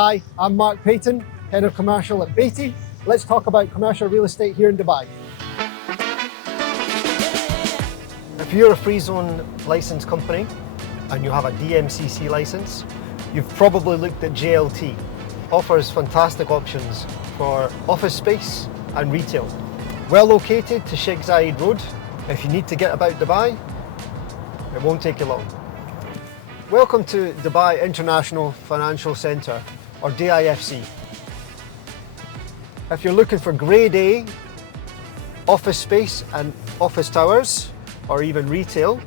Hi, I'm Mark Payton, Head of Commercial at Beatty. Let's talk about commercial real estate here in Dubai. If you're a free zone licensed company and you have a DMCC license, you've probably looked at JLT. Offers fantastic options for office space and retail. Well located to Sheikh Zayed Road. If you need to get about Dubai, it won't take you long. Welcome to Dubai International Financial Centre, or DIFC. If you're looking for grade A office space and office towers, or even retail,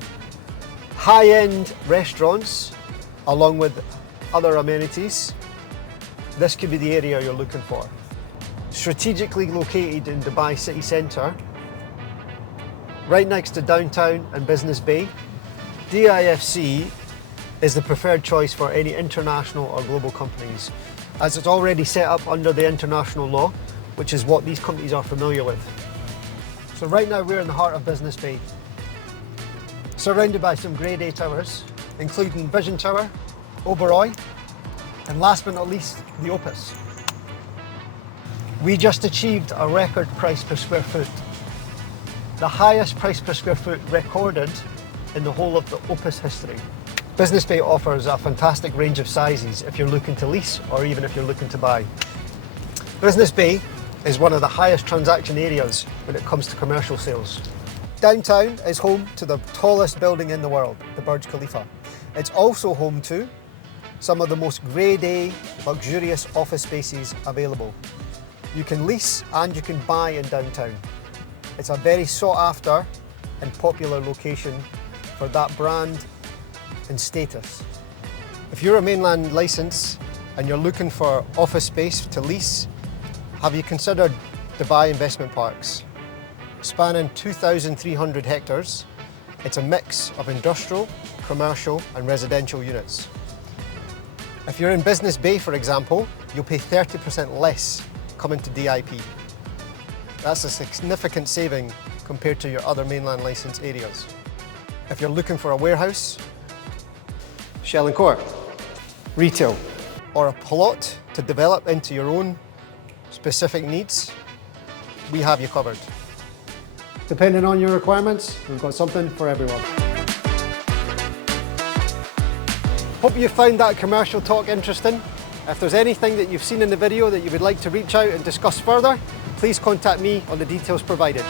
high-end restaurants, along with other amenities, this could be the area you're looking for. Strategically located in Dubai city centre, right next to downtown and Business Bay, DIFC is the preferred choice for any international or global companies, as it's already set up under the international law, which is what these companies are familiar with. So right now we're in the heart of Business Bay, surrounded by some grade A towers, including Vision Tower, Oberoi, and last but not least, the Opus. We just achieved a record price per square foot, the highest price per square foot recorded in the whole of the Opus history. Business Bay offers a fantastic range of sizes if you're looking to lease or even if you're looking to buy. Business Bay is one of the highest transaction areas when it comes to commercial sales. Downtown is home to the tallest building in the world, the Burj Khalifa. It's also home to some of the most grade A luxurious office spaces available. You can lease and you can buy in downtown. It's a very sought after and popular location for that brand and status. If you're a mainland license and you're looking for office space to lease, have you considered Dubai Investment Parks? Spanning 2,300 hectares, it's a mix of industrial, commercial and residential units. If you're in Business Bay, for example, you'll pay 30% less coming to DIP. That's a significant saving compared to your other mainland license areas. If you're looking for a warehouse, Shell and Core, retail, or a plot to develop into your own specific needs, we have you covered. Depending on your requirements, we've got something for everyone. Hope you found that commercial talk interesting. If there's anything that you've seen in the video that you would like to reach out and discuss further, please contact me on the details provided.